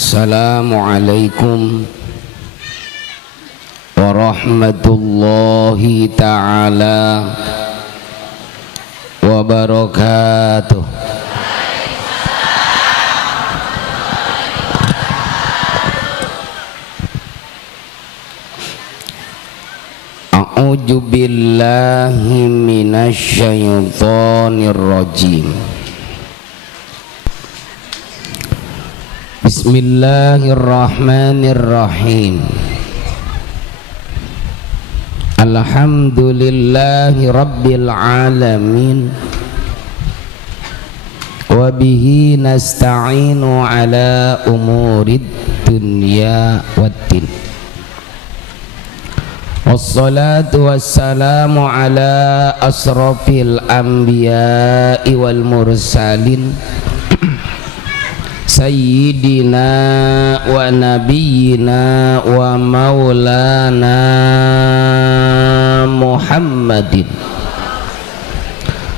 Assalamualaikum warahmatullahi ta'ala wabarakatuh. A'udzu billahi minasy syaithanir rajim. Bismillahirrahmanirrahim. Alhamdulillahi rabbil alamin. Wa bihi nasta'inu ala umurid dunya waddin. Wassalatu wassalamu ala asrafil anbiya'i wal mursalin Sayyidina wa nabiyyina wa maulana Muhammadin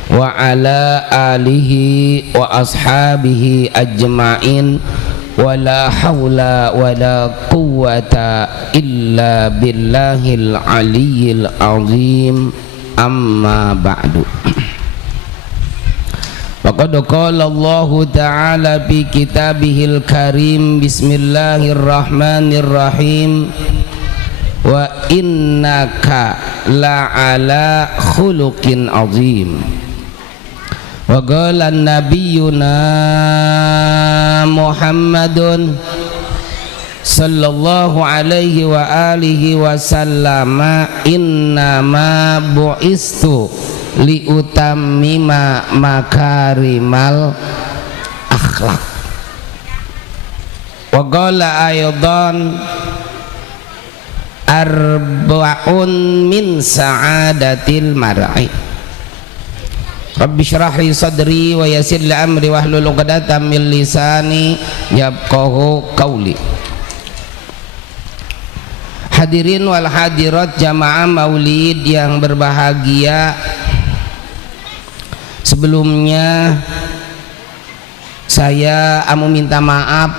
wa ala alihi wa ashabihi ajma'in wa la hawla wa la quwwata illa billahil aliyyil azim, amma ba'du. Faqad qala Allah ta'ala fi kitabihil karim, bismillahirrahmanirrahim, wa innaka la'ala khuluqin azim. Wa qala nabiyyuna Muhammadun sallallahu alaihi wa alihi wa sallama innama bu'istu liutammima makarimal akhlak. Wa qala aydan arba'un min sa'adatil mar'i. Rabbi syrah li sadri wa yassir li amri wahlul 'uqdatam min lisani yafqahu qawli. Hadirin wal hadirat jamaah maulid yang berbahagia, sebelumnya saya minta maaf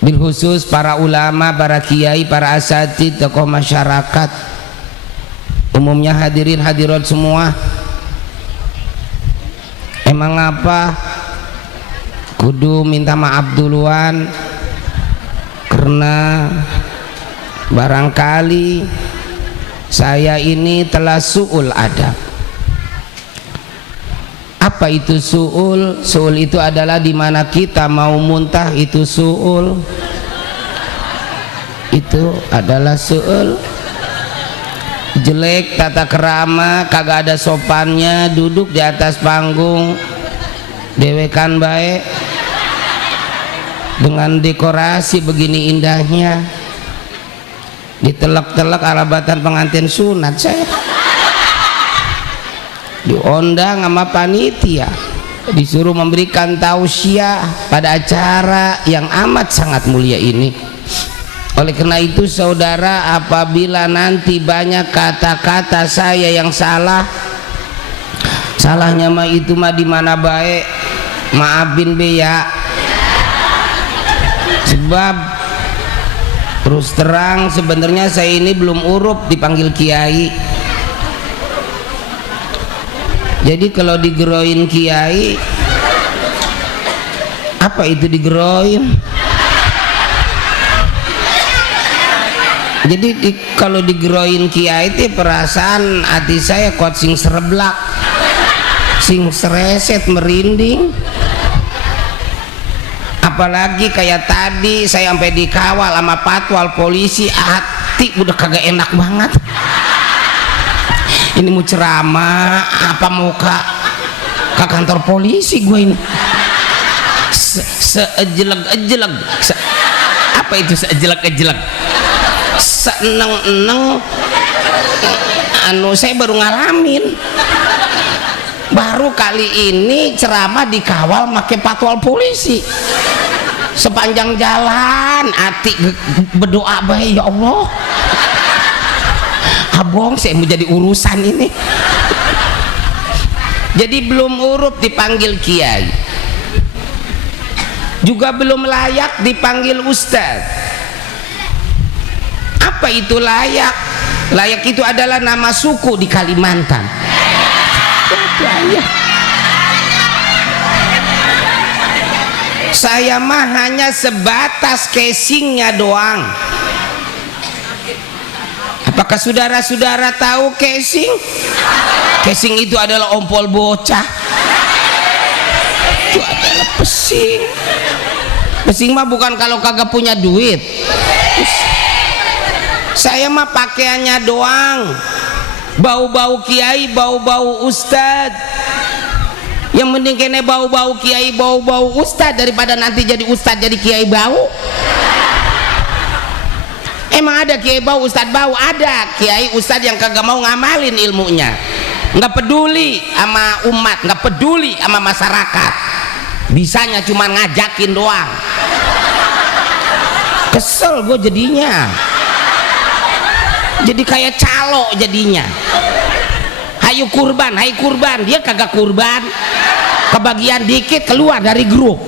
bil khusus para ulama, para kiai, para asatidz, tokoh masyarakat, umumnya hadirin hadirat semua. Emang apa kudu minta maaf duluan? Karena barangkali saya ini telah su'ul adab. Apa itu su'ul? Su'ul itu adalah dimana kita mau muntah, itu su'ul. Itu adalah su'ul. Jelek tata kerama, kagak ada sopannya, duduk di atas panggung dewekan baik dengan dekorasi begini indahnya, ditelak-telak arabatan pengantin sunat. Saya diundang sama panitia, disuruh memberikan tausiah pada acara yang amat sangat mulia ini. Oleh karena itu saudara, apabila nanti banyak kata-kata saya yang salah, salahnya mah itu mah di mana baik, maafin be ya. Sebab terus terang sebenarnya saya ini belum urup dipanggil kiai. Jadi kalau digeroin kiai, apa itu digeroin? Jadi kalau digeroin kiai itu perasaan hati saya kuat sing sereblak, sing sereset, merinding. Apalagi kayak tadi saya sampai dikawal sama patwal polisi, hati udah kagak enak banget. Ini mau ceramah apa mau ke kantor polisi gue ini. Sejeleg-jeleg. Apa itu sejeleg-jeleg? Seeneng-eneng. Saya baru ngalamin. Baru kali ini ceramah dikawal pakai patwal polisi. Sepanjang jalan hati berdoa baik, ya Allah, abong saya mau jadi urusan ini. Jadi belum urut dipanggil kiai, juga belum layak dipanggil ustaz. Apa itu layak? Layak itu adalah nama suku di Kalimantan. Layak. Saya mah hanya sebatas casingnya doang. Apakah saudara-saudara tahu casing? Casing itu adalah ompol bocah. Itu adalah pesing. Pesing mah bukan kalau kagak punya duit. Saya mah pakaiannya doang. Bau-bau kiai, bau-bau ustad. Yang mending kene bau-bau kiai, bau-bau ustad daripada nanti jadi ustad jadi kiai bau. Emang ada kiai bau ustad bau? Ada kiai ustad yang kagak mau ngamalin ilmunya, nggak peduli sama umat, nggak peduli sama masyarakat, bisanya cuma ngajakin doang. Kesel gue jadinya, jadi kayak calo jadinya. Hayu kurban, hayu kurban, dia kagak kurban, kebagian dikit keluar dari grup.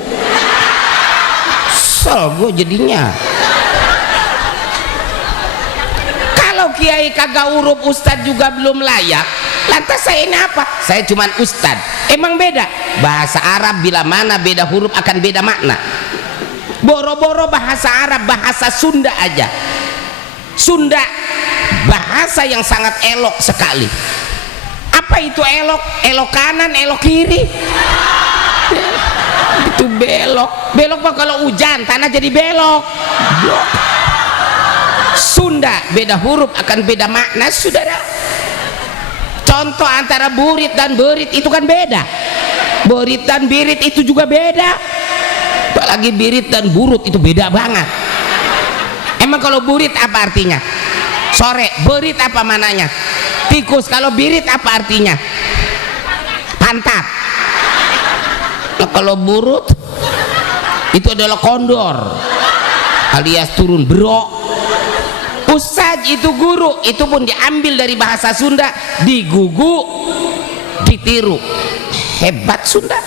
Kesel gue jadinya. Kalau kiai kagak urup ustad juga belum layak, lantas saya ini apa? Saya cuman ustad. Emang beda? Bahasa Arab bila mana beda huruf akan beda makna. Boro-boro bahasa Arab, bahasa Sunda aja. Sunda bahasa yang sangat elok sekali. Apa itu elok? Elok kanan, elok kiri. Itu belok. Belok mah kalau hujan tanah jadi belok. Sunda beda huruf akan beda makna, saudara. Contoh antara burit dan berit itu kan beda. Berit dan birit itu juga beda. Apalagi birit dan burut itu beda banget. Emang kalau burit apa artinya? Sore. Berit apa mananya? Tikus. Kalau birit apa artinya? Pantat. Nah, kalau burut itu adalah kondor alias turun bro. Ustaz itu guru, itu pun diambil dari bahasa Sunda, digugu, ditiru. Hebat Sunda.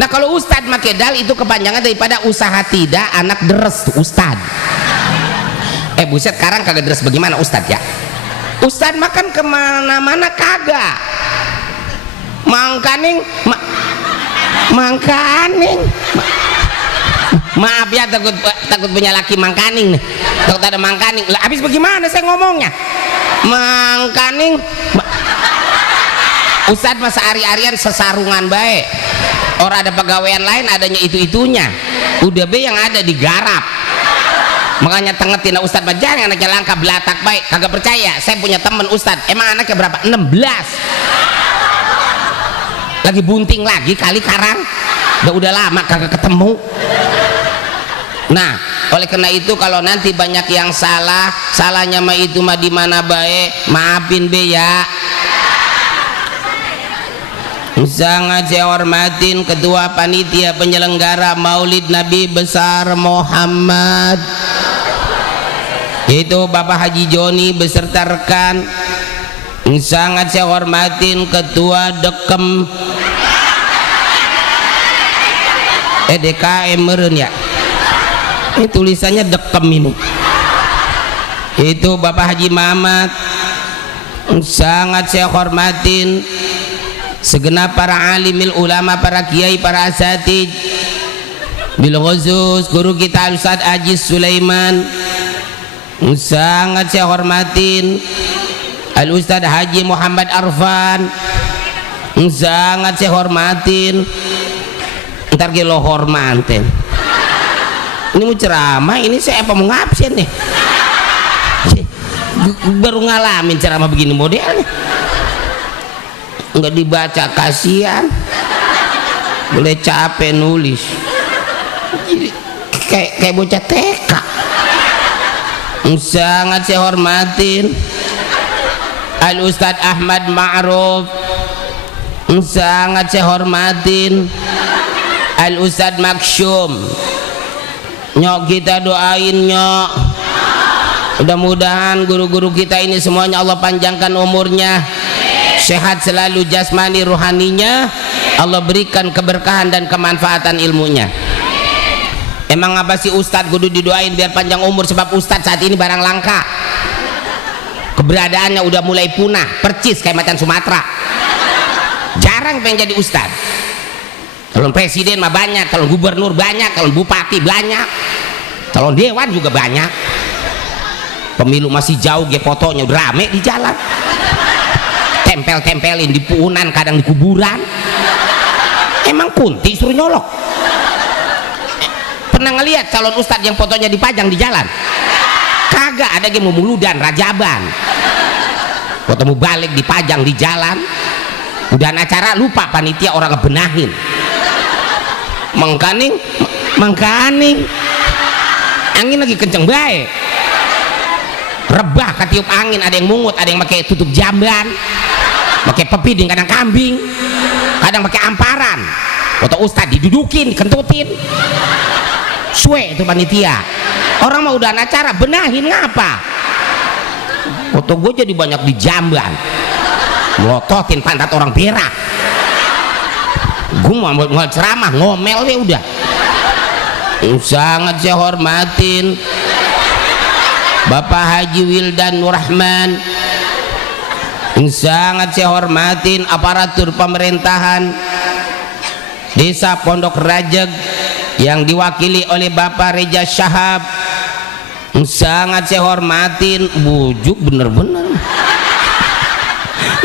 Nah kalau ustad make dal itu kepanjangan daripada usaha tidak anak deres, ustad. Buset, sekarang kagak deres bagaimana ustad ya? Ustad makan kemana-mana kagak. Mangkaning, mangkaning. Maaf ya, takut punya laki mangkaning nih. Takut ada mangkaning. Lah habis bagaimana saya ngomongnya? Mangkaning. Ustad masa ari-arian sesarungan baik. Orang ada pegawaian lain adanya itu-itunya. Udah be yang ada digarap. Makanya tengetin ustad jangan anaknya langka belatak baik. Kagak percaya, saya punya temen ustad. Emang anaknya berapa? 16. Lagi bunting lagi kali karang. Udah lama kagak ketemu. Nah, oleh karena itu kalau nanti banyak yang salah, salahnya mah itu mah di mana baik, maafin be ya. Sangat saya hormatin ketua panitia penyelenggara Maulid Nabi besar Muhammad, yaitu Bapak Haji Joni beserta rekan. Sangat saya hormatin ketua Dekem DKM meren ya. Ini tulisannya Dekem ini. Itu Bapak Haji Mamat. Sangat saya hormatin segenap para alimil ulama, para kiai, para asatid, bil khusus guru kita Ustaz Aziz Sulaiman. Sangat saya hormatin Al Ustaz Haji Muhammad Arfan. Sangat saya hormatin. Ntar kilo hormatin. Ini mau ceramah, ini saya apa mau ngabsen nih? Baru ngalamin ceramah begini modelnya. Nggak dibaca kasihan, boleh capek nulis. Kayak bocah TK. Sangat saya hormatin Al Ustadz Ahmad Ma'ruf. Sangat saya hormatin Al Ustadz Maksum. Nyok kita doain nyok, mudah-mudahan guru-guru kita ini semuanya Allah panjangkan umurnya, sehat selalu jasmani rohaninya, Allah berikan keberkahan dan kemanfaatan ilmunya. Emang apa sih Ustadz kudu didoain biar panjang umur, sebab Ustadz saat ini barang langka, keberadaannya udah mulai punah, percis kayak macan Sumatera. Jarang pengen jadi Ustadz. Calon presiden mah banyak, calon gubernur banyak, calon bupati banyak, calon dewan juga banyak. Pemilu masih jauh, ge fotonya udah rame di jalan, tempel-tempelin di puunan, kadang di kuburan. Emang kunti suruh nyolok? Pernah ngelihat calon ustadz yang fotonya dipajang di jalan? Kagak, ada yang memuludan, rajaban, foto balik dipajang di jalan. Udah acara lupa panitia orang ngebenahin. Mengkaning angin lagi kenceng baik, rebah ketiup angin, ada yang mungut, ada yang pakai tutup jamban, pakai pepiding, kadang kambing, kadang pakai amparan. Foto ustadz didudukin, dikentutin. Suwe itu panitia. Orang mau udah acara benahin ngapa? Foto gue jadi banyak di jamban, melototin pantat orang berak. Gue mau ceramah ngomel ya udah. Sangat saya hormatin Bapak Haji Wildan Nurrahman, sangat saya hormatin aparatur pemerintahan Desa Pondok Rajeg yang diwakili oleh Bapak Reja Syahab. Sangat saya hormatin, bujuk bener-bener.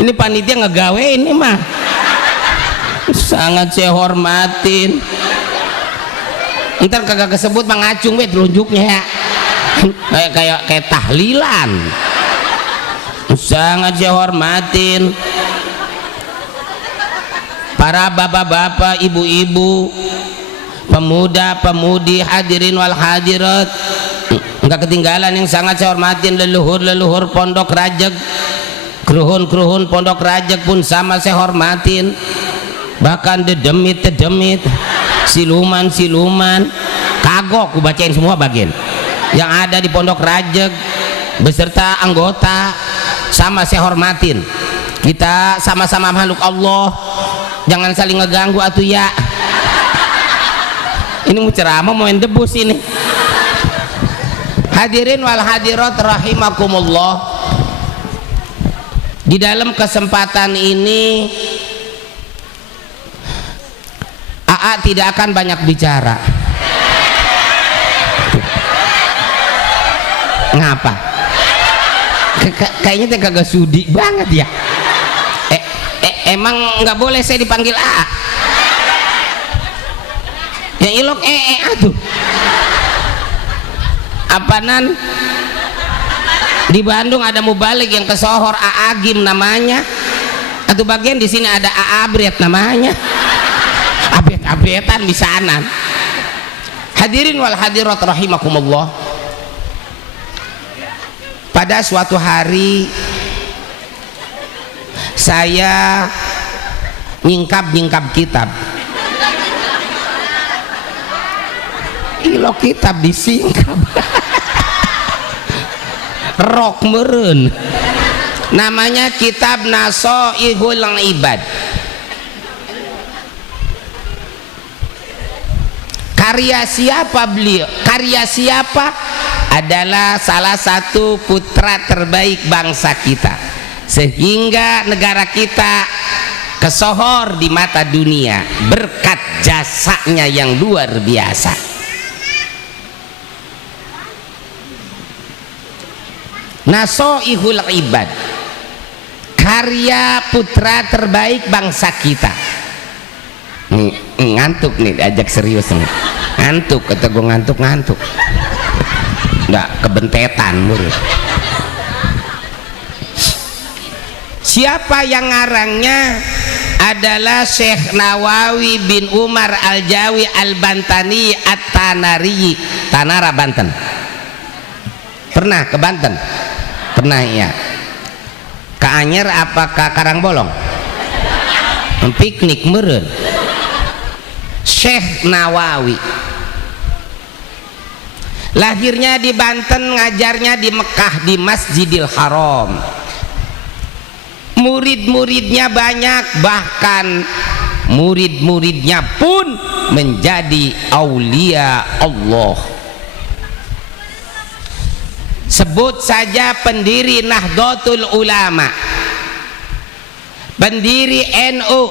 Ini panitia ngegawe ini mah. Sangat saya hormatin. Ntar kagak kesebut mengacung we telunjuknya ya. kayak tahlilan. Sangat saya hormatin para bapak-bapak, ibu-ibu, pemuda-pemudi, hadirin wal hadirat. Enggak ketinggalan yang sangat saya hormatin leluhur-leluhur Pondok Rajeg, keruhun-keruhun Pondok Rajeg pun sama saya hormatin. Bahkan dedemit-dedemit, siluman-siluman, kagok ku bacain semua bagian yang ada di Pondok Rajeg beserta anggota, sama saya hormatin. Kita sama-sama makhluk Allah, jangan saling ngeganggu atuh ya. Ini mau ceramah mau main debus ini. Hadirin wal hadirat rahimakumullah. Di dalam kesempatan ini AA tidak akan banyak bicara. Ngapa? Kayaknya kagak sudi banget ya. Emang nggak boleh saya dipanggil AA? Yang ilok atuh. Apanan di Bandung ada mubalik yang kesohor Aagim namanya, atau bagian di sini ada Aabret namanya, abet-abetan di sana. Hadirin wal hadirat rahimakumullah. Pada suatu hari saya nyingkap kitab. Ilo kitab disingkap. Rok meren, namanya kitab Nasoihul Ibad. Karya siapa beliau? Karya siapa? Adalah salah satu putra terbaik bangsa kita, sehingga negara kita kesohor di mata dunia berkat jasanya yang luar biasa. Nasoihul Ibad, karya putra terbaik bangsa kita. Ngantuk nih, ajak serius nih. Ngantuk, kata gue ngantuk. Nggak kebentetan murid. Siapa yang ngarangnya? Adalah Syekh Nawawi bin Umar Al-Jawi Al-Bantani At-Tanari, Tanara, Banten. Pernah ke Banten? Pernah ya. Ke Anyer apa ke Karangbolong? Piknik meren. Syekh Nawawi lahirnya di Banten, ngajarnya di Mekah di Masjidil Haram. Murid-muridnya banyak, bahkan murid-muridnya pun menjadi aulia Allah. Sebut saja pendiri Nahdlatul Ulama, pendiri NU.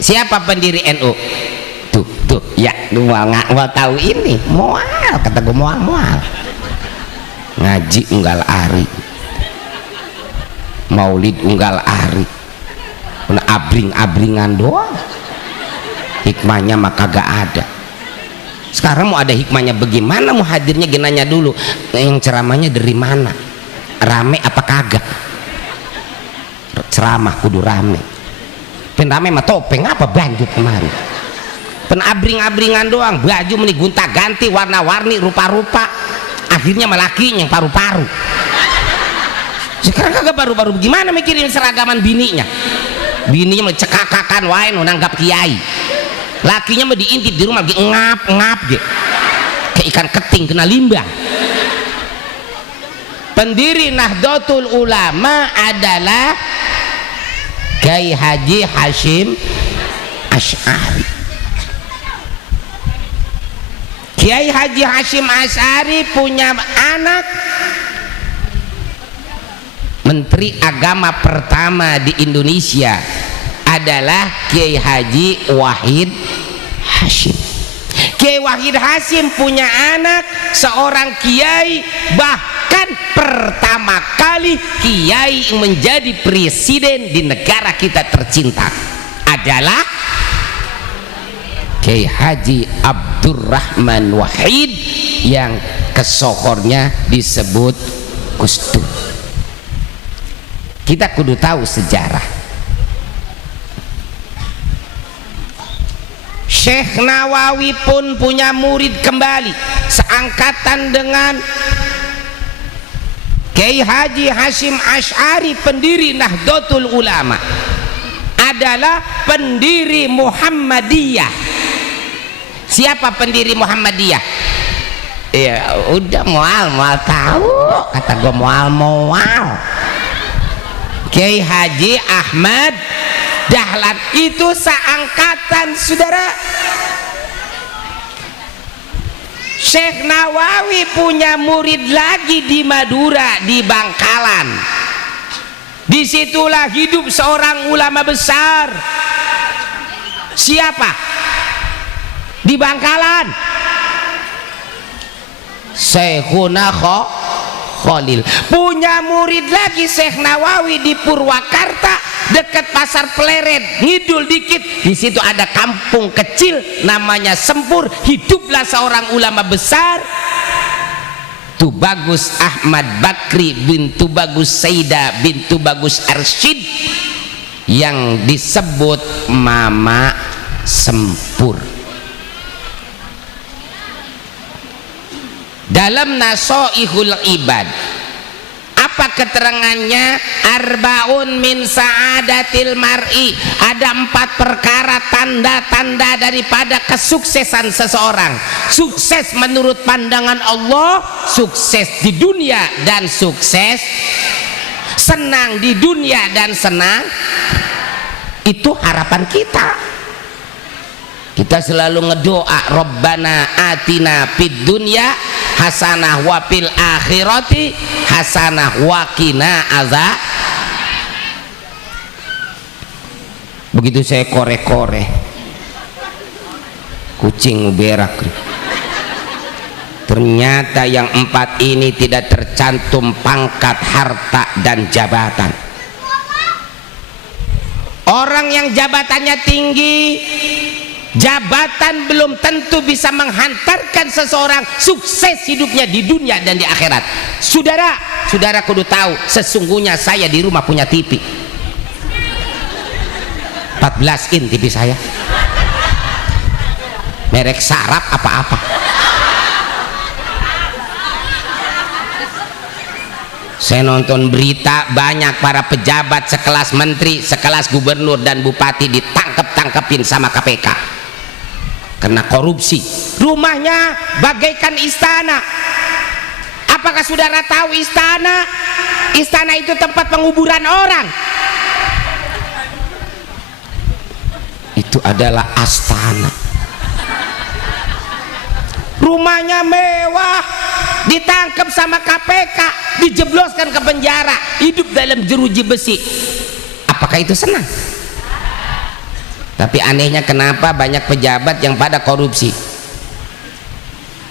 Siapa pendiri NU? Tuh ya, mau tahu ini, mual, kata gue mual ngaji unggal ari, maulid unggal ari, abring-abringan doang, hikmahnya mah kagak ada. Sekarang mau ada hikmahnya bagaimana, mau hadirnya genanya dulu, yang ceramahnya dari mana, rame apa kagak? Ceramah kudu rame, rame mah topeng apa banjut kemarin, abring-abringan doang, baju meni gonta-ganti warna-warni rupa-rupa, akhirnya malakinya yang paru-paru. Sekarang kagak paru-paru, gimana mikirin seragaman bininya mah cekakakan wae nu nanggap kiai, lakinya mah diintip di rumah ngap-ngap ge kayak ikan keting kena limbah. Pendiri Nahdlatul Ulama adalah Kiai Haji Hasyim Asy'ari. Kiai Haji Hasyim Asy'ari punya anak Menteri Agama pertama di Indonesia adalah Kiai Haji Wahid Hasyim. Kiai Wahid Hasyim punya anak seorang kiai, bahkan pertama kali kiai yang menjadi presiden di negara kita tercinta adalah Kiai Haji Abdurrahman Wahid yang kesohornya disebut Gus Dur. Kita kudu tahu sejarah. Syekh Nawawi pun punya murid kembali seangkatan dengan Kiai Haji Hasyim Asy'ari, pendiri Nahdlatul Ulama, adalah pendiri Muhammadiyah. Siapa pendiri Muhammadiyah? Ya udah, mual tahu, kata gue mual. Kiai Haji Ahmad Dahlan, itu seangkatan saudara. Syekh Nawawi punya murid lagi di Madura, di Bangkalan. Disitulah hidup seorang ulama besar. Siapa? Di Bangkalan, Syekhuna Khalil. Punya murid lagi Syekh Nawawi di Purwakarta, dekat Pasar Pleret, ngidul dikit. Di situ ada kampung kecil namanya Sempur. Hiduplah seorang ulama besar, Tubagus Ahmad Bakri bin Tubagus Sayyidah bin Tubagus Arsyid, yang disebut Mama Sempur. Dalam Nasoihul Ibad, apa keterangannya? Arbaun min sa'adatil mar'i, ada 4 perkara tanda-tanda daripada kesuksesan seseorang. Sukses menurut pandangan Allah, sukses di dunia dan sukses, senang di dunia dan senang. Itu harapan kita. Kita selalu ngedoa, Rabbana atina fid dunya hasanah wa fil akhirati hasanah wa qina azab. Begitu saya korek-korek, kucing berak, ternyata yang 4 ini tidak tercantum pangkat, harta, dan jabatan. Orang yang jabatannya tinggi, jabatan belum tentu bisa menghantarkan seseorang sukses hidupnya di dunia dan di akhirat. Saudara kudu tahu, sesungguhnya saya di rumah punya TV 14 in TV saya, merek sarap apa-apa. Saya nonton berita, banyak para pejabat sekelas menteri, sekelas gubernur dan bupati ditangkep-tangkepin sama KPK karena korupsi. Rumahnya bagaikan istana. Apakah saudara tahu istana? Istana itu tempat penguburan orang. itu adalah astana. Rumahnya mewah, ditangkap sama KPK, dijebloskan ke penjara, hidup dalam jeruji besi. Apakah itu senang? Tapi anehnya kenapa banyak pejabat yang pada korupsi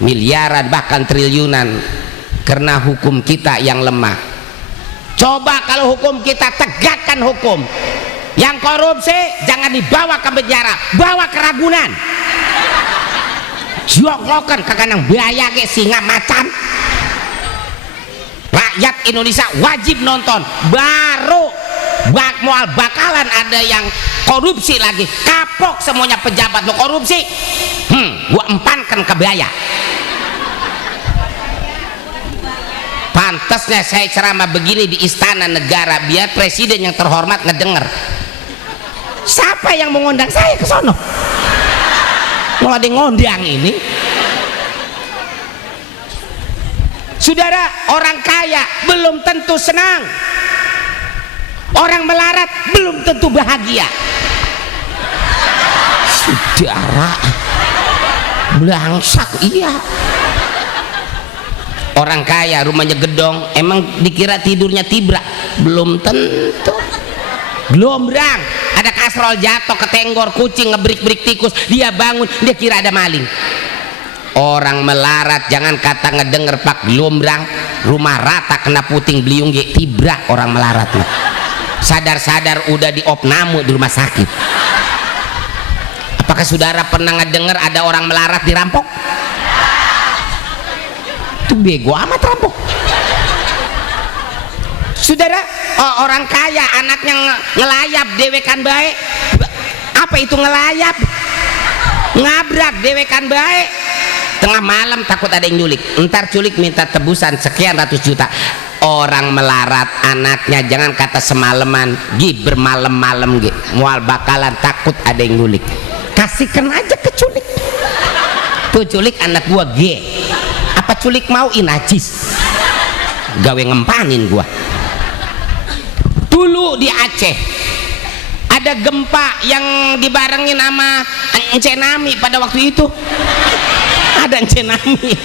miliaran bahkan triliunan karena hukum kita yang lemah. Coba kalau hukum kita tegakkan hukum, yang korupsi jangan dibawa ke penjara, bawa ke Ragunan, joglokan ke kanang biaya ke singa macan. Rakyat Indonesia wajib nonton, baru mual bakalan ada yang korupsi lagi, kapok semuanya pejabat lo korupsi, gua empankan ke biaya. Pantasnya saya ceramah begini di istana negara biar presiden yang terhormat ngedenger. Siapa yang mengundang saya ke sono? Mau ada ngundang ini? Saudara, orang kaya belum tentu senang, orang melarat belum tentu bahagia. Saudara, belangsak iya. Orang kaya rumahnya gedong, emang dikira tidurnya tibra? Belum tentu. Glombrang, ada kasrol jatuh ketenggor kucing ngebrik-brik tikus, dia bangun dia kira ada maling. Orang melarat jangan kata ngedenger pak glombrang, rumah rata kena puting beliung ge tibra orang melarat nih. Sadar-sadar udah di opname di rumah sakit. Apakah saudara pernah ngedenger ada orang melarat dirampok? Itu bego amat rampok. Saudara, orang kaya anaknya ngelayap dewekan baik. Apa itu ngelayap? Ngabrak dewekan baik. Tengah malam takut ada yang nyulik, entar culik minta tebusan sekian ratus juta. Orang melarat anaknya jangan kata semalaman gi bermalam-malam gi mual bakalan takut ada yang nyulik, kasihkan aja ke culik. Tuh culik anak gua G, apa culik mau inajis gawe ngempanin gua. Dulu di Aceh ada gempa yang dibarengin sama tsunami pada waktu itu. Ada tsunami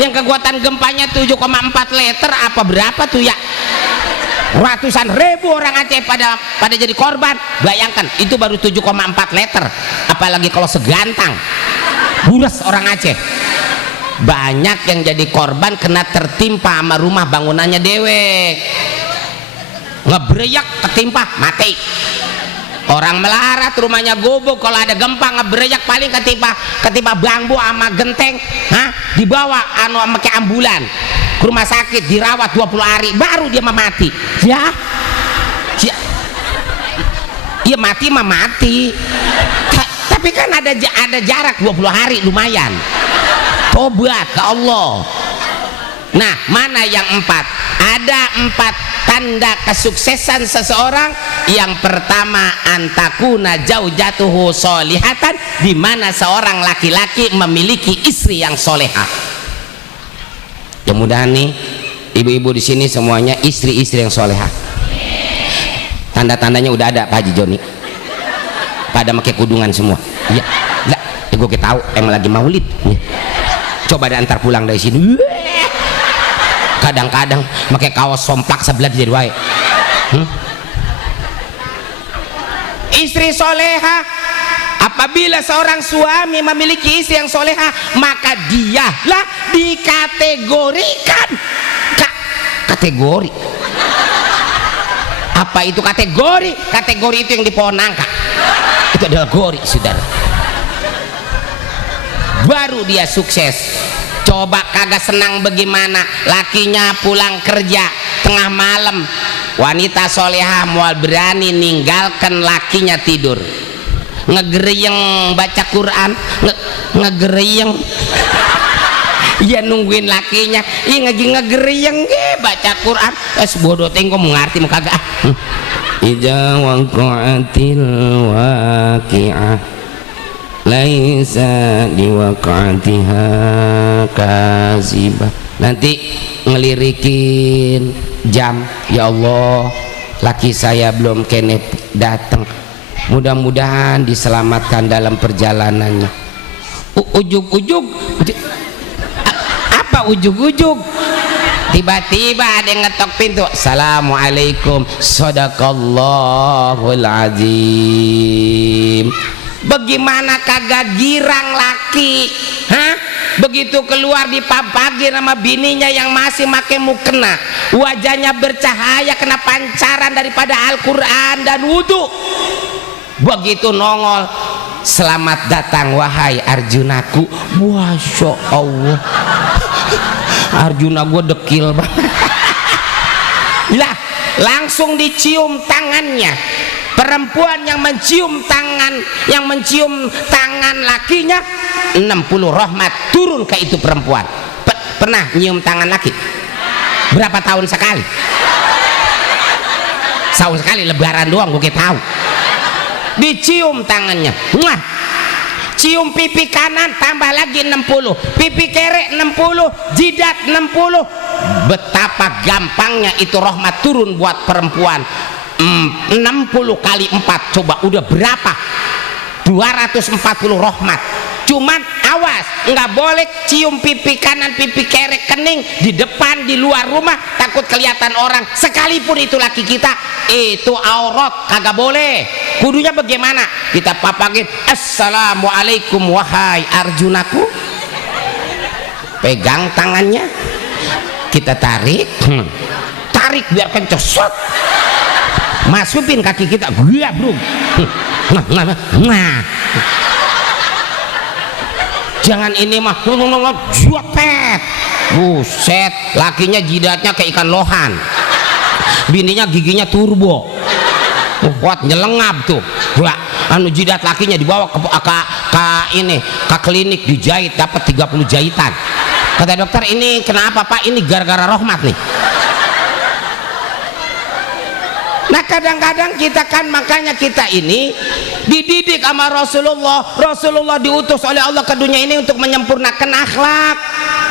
yang kekuatan gempanya 7,4 liter apa berapa tuh ya, ratusan ribu orang Aceh pada jadi korban. Bayangkan itu baru 7,4 liter, apalagi kalau segantang buras orang Aceh. Banyak yang jadi korban kena tertimpa sama rumah bangunannya dewek, ngebreyak ketimpa mati. Orang melarat rumahnya gubuk, kalau ada gempa ngebreyak paling ketimpa bambu sama genteng, dibawa pakai ambulan ke rumah sakit, dirawat 20 hari baru dia mati. Ya mati mah mati, tapi kan ada jarak 20 hari lumayan. Tobat ke Allah. Nah, mana yang 4? Ada 4 tanda kesuksesan seseorang. Yang pertama, antakuna zaujatuhu solihatan, di mana seorang laki-laki memiliki istri yang solehah. Mudah-mudahan nih ibu-ibu di sini semuanya istri-istri yang solehah. Tanda-tandanya udah ada Pak Haji Joni, pada pakai kudungan semua. Iya, enggak, gue tahu emang lagi maulid. Ya. Coba ada antar pulang dari sini. Kadang-kadang pakai kaos somplak sebelah jadi wae. Istri soleha, apabila seorang suami memiliki istri yang soleha, maka dialah dikategorikan kategori. Apa itu kategori? Kategori itu yang di pohon nangka, itu adalah gori, saudara. Baru dia sukses. Coba kagak senang bagaimana lakinya pulang kerja tengah malam, wanita solehah mual berani ninggalkan lakinya tidur, ngegereyeng baca Quran, ngegereyeng iya nungguin lakinya, iya ngegereyeng baca Quran. Bodoh tengok mengerti mau kagak. Ija waqa'atil waqi'ah laisa diwaqa'atiha kazibah. Nanti ngelirikin jam, ya Allah laki saya belum kene datang, mudah-mudahan diselamatkan dalam perjalanannya. Ujug-ujug apa ujug-ujug, tiba-tiba ada yang ngetok pintu, assalamualaikum, sadaqallahul azim. Bagaimana kagak girang laki, hah? Begitu keluar dipapagin sama bininya yang masih make mukena, wajahnya bercahaya kena pancaran daripada Al-Quran dan wudhu. Begitu nongol, selamat datang wahai Arjunaku. Masya Allah, Arjuna gue dekil banget. Lah, langsung dicium tangannya. Perempuan yang mencium tangan lakinya, 60 rahmat turun ke itu perempuan. Pernah nyium tangan laki? Berapa tahun sekali? Setahun sekali, lebaran doang gue tahu. Dicium tangannya, wah, cium pipi kanan tambah lagi 60, pipi kiri 60, jidat 60. Betapa gampangnya itu rahmat turun buat perempuan. 60 kali 4, coba udah berapa? 240 rahmat. Cuman awas, nggak boleh cium pipi kanan pipi kiri kening di depan di luar rumah, takut kelihatan orang. Sekalipun itu laki kita, itu aurat, kagak boleh. Kudunya bagaimana? Kita papagin, assalamualaikum wahai Arjunaku. Pegang tangannya, kita tarik, tarik biar kencot, masukin kaki kita, gue bro. Nah, jangan ini mah juapet, buset, lakinya jidatnya kayak ikan lohan, bininya giginya turbo, kuat nyelengap tuh. Wah, jidat lakinya dibawa ke klinik dijahit, dapat 30 jahitan. Kata dokter, ini kenapa Pak? Ini gara-gara rahmat nih. Nah, kadang-kadang kita kan, makanya kita ini dididik sama Rasulullah. Rasulullah diutus oleh Allah ke dunia ini untuk menyempurnakan akhlak.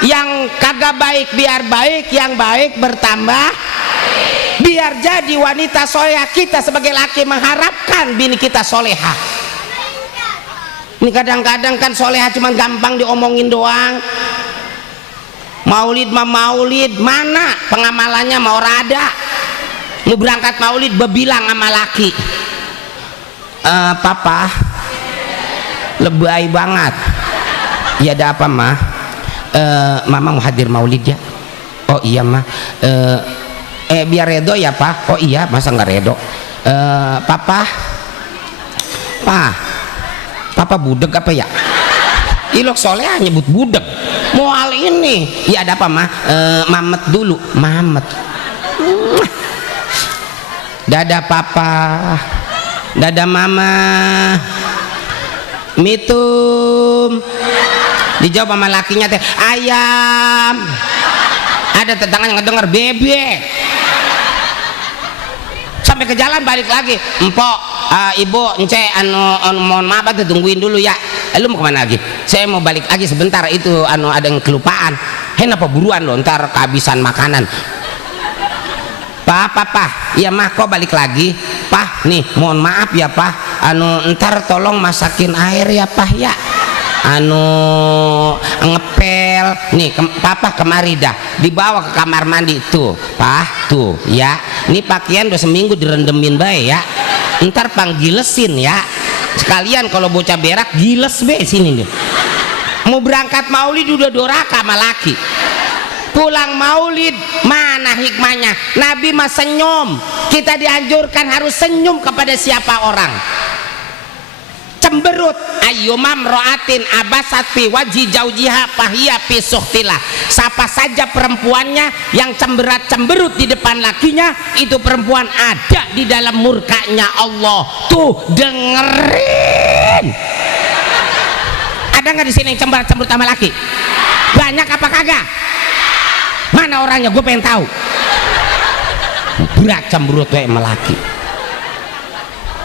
Yang kagak baik biar baik, yang baik bertambah, biar jadi wanita solehah. Kita sebagai laki mengharapkan bini kita solehah. Ini kadang-kadang kan solehah cuma gampang diomongin doang. Maulid mah maulid, mana pengamalannya mau rada. Mau berangkat maulid bebilang sama laki, papa lebay banget. Ya ada apa mah? Mama mau hadir maulid ya. Oh iya mah. Biar redo ya pak. Oh iya, masa nggak redo? Papa budeg apa ya? Ilok soleh nyebut budeg. Mual ini. Ya ada apa mah? Mamet dulu, mamet. Dada papa, dada mama, mitum. Dijawab sama lakinya teh, ayam. Ada tetangga yang ngedenger, bebek. Sampai ke jalan balik lagi, empok, ibu, ence, mohon maaf tuh, tungguin dulu ya. Lu mau kemana lagi? Saya mau balik lagi sebentar, itu ada yang kelupaan. Kenapa buruan lo, ntar kehabisan makanan. Pak, ya mah kok balik lagi? Pak, nih mohon maaf ya Pak, ntar tolong masakin air ya Pak ya. Ngepel nih papa kemari dah, dibawa ke kamar mandi tuh Pak, tuh ya. Ini pakaian udah seminggu direndemin bae ya. Ntar panggilesin ya. Sekalian kalau bocah berak giles be sini nih. Mau berangkat maulid udah doraka sama laki. Pulang maulid mana hikmahnya? Nabi mah senyum. Kita dianjurkan harus senyum kepada siapa orang. Cemberut, ayyumam ro'atin abasat fi wajhi jaujiha fahiya fi suhtilah. Siapa saja perempuannya yang cemberut di depan lakinya, itu perempuan ada di dalam murkanya Allah. Tuh dengerin. Ada nggak di sini yang cemberut sama laki? Banyak apa kagak? Mana orangnya? Gue pengen tahu. Berat cemberut kayak melaki.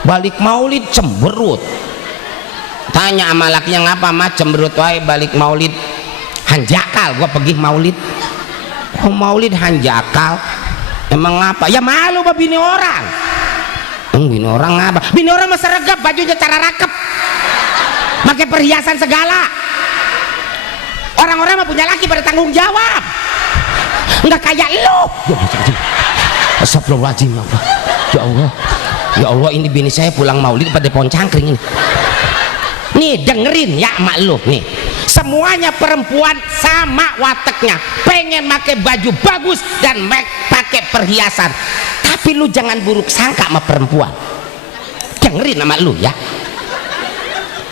Balik maulid cemberut. Tanya sama lakinya, ngapa mah cemberut wae balik maulid? Hanjakal gue pergi maulid. Oh maulid hanjakal? Emang ngapa? Ya malu babini orang. Bini orang apa? Bini orang mah seragam, bajunya cara rakep, pakai perhiasan segala. Orang-orang mah punya laki pada tanggung jawab, nggak kayak lu. Astagfirullahaladzim. Ya Allah, ya Allah, ini bini saya pulang maulid pada pohon cangkring ini. Nih dengerin ya mak lu nih, semuanya perempuan sama wateknya, pengen pakai baju bagus dan pakai perhiasan. Tapi lu jangan buruk sangka sama perempuan. Dengerin sama lu ya,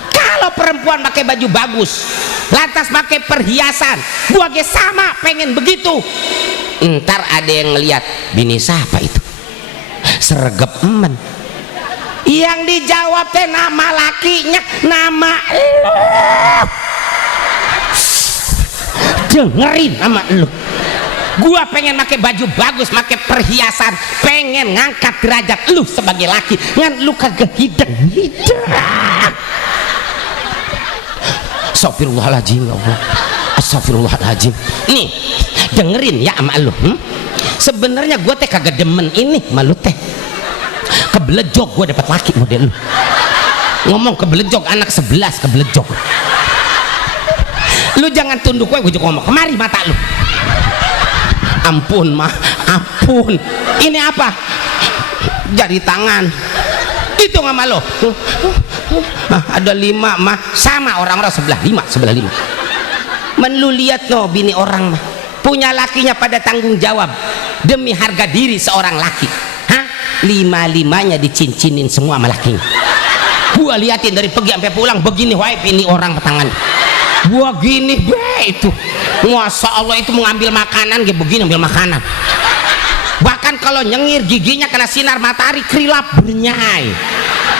kalau perempuan pakai baju bagus lantas pakai perhiasan, gua ge sama pengen begitu, ntar ada yang ngeliat bini siapa itu sergap emen. Yang dijawab teh nama lakinya, nama lu. Dengerin sama lu, gua pengen pakai baju bagus, pakai perhiasan, pengen ngangkat derajat lu sebagai laki, ngan lu kagak hidang. Astagfirullahaladzim ya Allah, astagfirullahaladzim. Nih dengerin ya sama lu, sebenarnya gua teh kagak demen ini malu teh, kebelejog gua dapat laki model lu. Ngomong kebelejog, anak 11 kebelejog. Lu jangan tunduk gue juga ngomong kemari mata lu. Ampun mah, ampun. Ini apa? Jari tangan. Itu nggak malu. Ada 5 mah sama orang-orang sebelah 5. Men lu lihat no bini orang mah punya lakinya pada tanggung jawab demi harga diri seorang laki. Hah? 5-5-nya dicincinin semua sama lakinya. Gua liatin dari pergi sampai pulang begini wae bini orang tangan. Gua gini be itu, Masya Allah, itu mengambil makanan kayak begini, ambil makanan. Bahkan kalau nyengir giginya kena sinar matahari kerilap bernyai,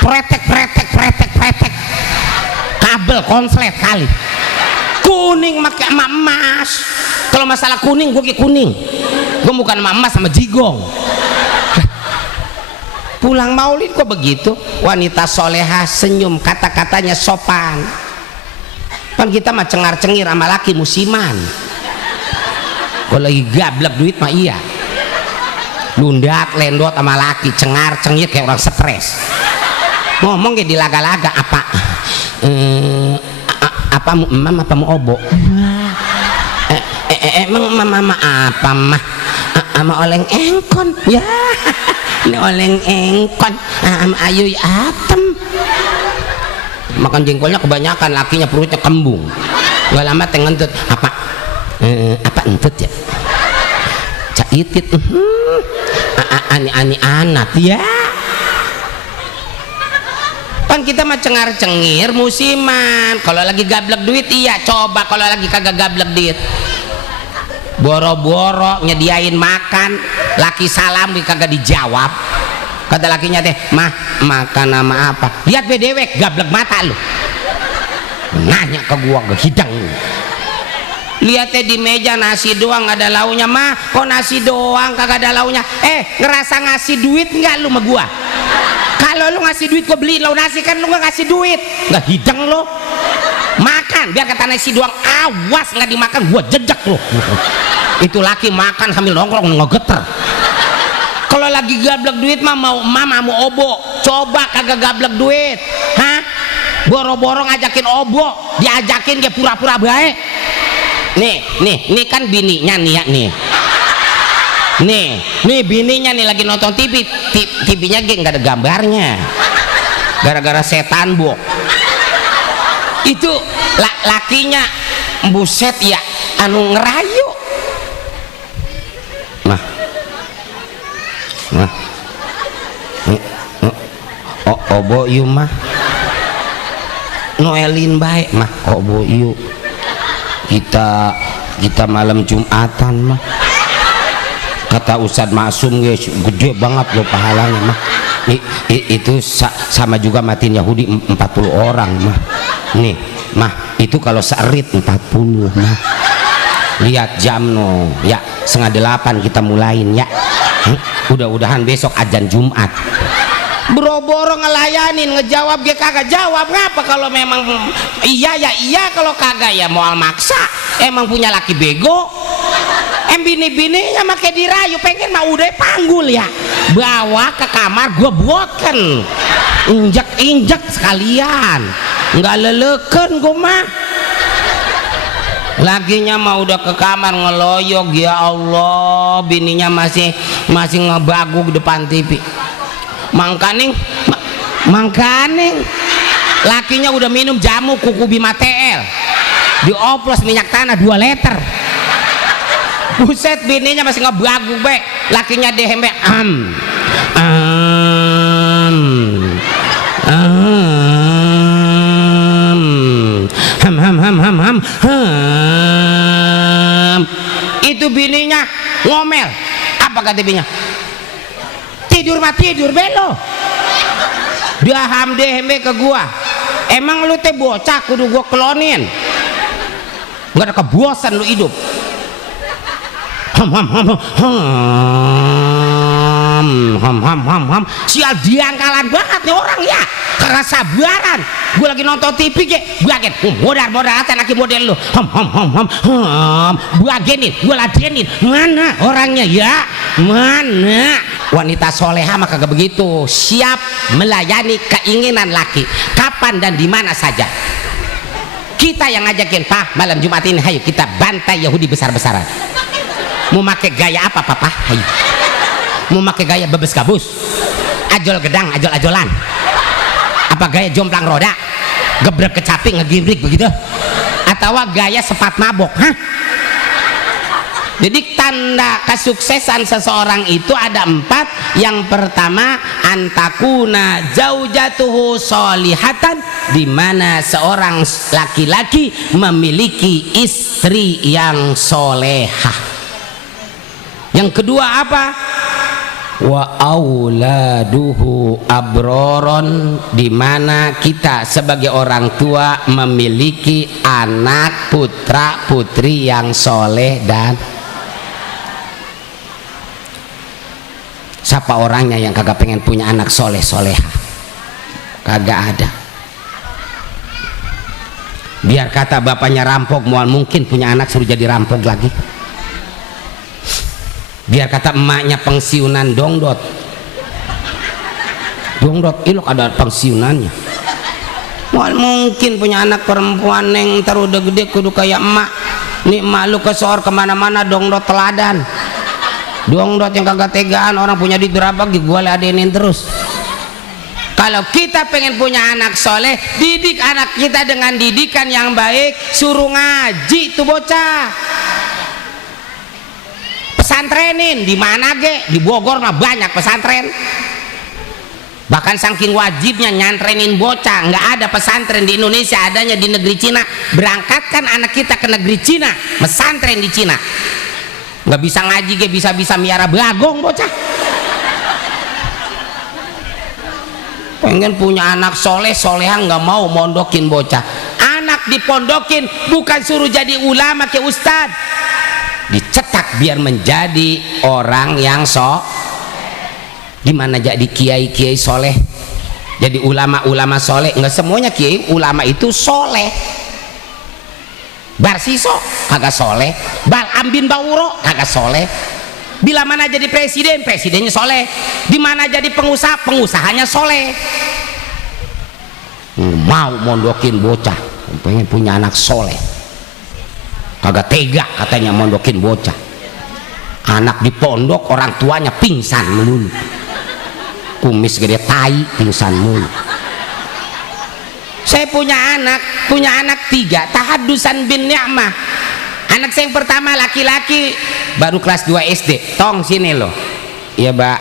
pretek, kabel konslet kali, kuning pakai emas. Kalau masalah kuning gue kuning, gue bukan emas sama jigong. Pulang maulid kok begitu, wanita soleha senyum, kata-katanya sopan. Kan kita mah cengar-cengir sama laki musiman. Kalau lagi gablek duit mah iya, lundak lendot sama laki, cengar-cengir kayak orang stres. Ngomong kayak dilaga-laga apa apa mama apa mau obo. Emang mama apa mah sama oleng engkon ya. Ini oleng engkon sama ayu atem. Makan jengkolnya kebanyakan, lakinya perutnya kembung, gak lama ngentut apa entut ya caitit ani anak ya. Kan kita mah cengar-cengir musiman. Kalau lagi gablek duit iya, coba kalau lagi kagak gablek duit boro-boro nyediain makan, laki salam kagak dijawab. Kata lakinya teh, mah makan nama apa? Lihat bedewek gablek mata lu, nanya ke gua ke hidang lu. Lihat teh di meja nasi doang nggak ada launya. Mah kok nasi doang kagak ada launya? Ngerasa ngasih duit nggak lu sama gua? Kalau lu ngasih duit gua beliin lau nasi, kan lu nggak ngasih duit, nggak hidang lu. Makan biar kata nasi doang, awas nggak dimakan gua jejak lu. Itu laki makan sambil nongkrong ngegeter. Kalau lagi gablek duit mah mau mama mau obo, coba kagak gablek duit, hah? Boro-boro ngajakin obo, diajakin dia pura-pura baik. Nih kan bininya nih ya nih. Nih bininya nih lagi nonton TV, TV-nya geng nggak ada gambarnya, gara-gara setan bu. Itu lakinya buset ya, anu ngerayu. Obo yu mah noelin baik mah obo yu kita malam Jumatan mah kata Ustadz Masum guys gede banget loh pahalanya mah. Itu sama juga matiin Yahudi 40 orang mah. Nih mah itu kalau serit 40 mah. Lihat jam no ya 7:30 kita mulain ya. Mudah-mudahan besok azan Jumat. Boro-boro ngelayanin, ngejawab dia kagak jawab. Ngapa kalau memang iya ya iya, kalau kagak ya moal maksa. Emang punya laki bego. Bini-bininya make dirayu, pengen mah udah panggul ya. bawa ke kamar gue buatkan, injak sekalian, nggak leleken gue mah. Lakinya mah udah ke kamar ngeloyok, ya Allah, bininya masih ngebaguk depan TV. Mangkaning lakinya udah minum jamu kuku Bima TL, dioplos minyak tanah 2 liter. Buset, bininya masih ngebaguk be, lakinya dehembe itu bininya ngomel. Apa kata bininya? Tidur belo. Dia hamde ke gua, emang lu teh bocah kudu gua kelonin, nggak ada kebosan lu hidup. Sial, diangkalan banget nih orang ya, karena sabaran. Gue lagi nonton TV ke, gue agen modal laki model lu, gue agenin, gue ladenin. Mana orangnya ya, mana? Wanita soleha mah kagak begitu, siap melayani keinginan laki kapan dan di mana saja. Kita yang ngajakin, Pak, malam Jumat ini hayu kita bantai Yahudi besar-besaran. Mau pakai gaya apa papa? Hayu. Mau pakai gaya bebes gabus, ajol gedang, ajol-ajolan, apa gaya jomplang roda, gebrek kecapi ngegibrik begitu, atau gaya sepat mabok? Hah? Jadi tanda kesuksesan seseorang itu ada 4. Yang pertama, antakuna zaujatuhu sholihatan, di mana seorang laki-laki memiliki istri yang solehah. Yang kedua apa? Wa auladuhu abroron, di mana kita sebagai orang tua memiliki anak putra putri yang soleh. Dan siapa orangnya yang kagak pengen punya anak soleh soleha? Kagak ada. Biar kata bapaknya rampok, mual mungkin punya anak suruh jadi rampok lagi. Biar kata emaknya pensiunan dongdot, ilok ada pensiunannya. Mual mungkin punya anak perempuan yang ntar udah gede kudu kayak emak. Nih emak lu kesohor kemana-mana dongdot teladan, dongdot yang kagak tegaan, orang punya duit berapa gue ladenin terus. Kalau kita pengen punya anak soleh, didik anak kita dengan didikan yang baik, suruh ngaji tuh bocah, pesantrenin. Di mana ge? Di Bogor mah banyak pesantren. Bahkan saking wajibnya nyantrenin bocah, nggak ada pesantren di Indonesia, adanya di negeri Cina. Berangkatkan anak kita ke negeri Cina, pesantren di Cina. Nggak bisa ngaji ge, bisa miara bagong bocah. Pengen punya anak soleh soleha, nggak mau mondokin bocah. Anak dipondokin bukan suruh jadi ulama ke ustad, dicetak biar menjadi orang yang gimana jadi kiai soleh, jadi ulama soleh. Nggak semuanya kiai ulama itu soleh. Barsiso kagak soleh, Bal Ambin Bauro kagak soleh. Bila mana jadi presidennya soleh. Di mana jadi pengusahanya soleh. Mau mondokin bocah, pengen punya anak soleh, kagak tega katanya mondokin bocah. Anak di pondok orang tuanya pingsan melulu, kumis gede tai pingsan mulu. Saya punya anak 3, tahadusan bin ni'mah. Anak saya yang pertama laki-laki, baru kelas 2 SD. Tong sini loh. Iya, Mbak.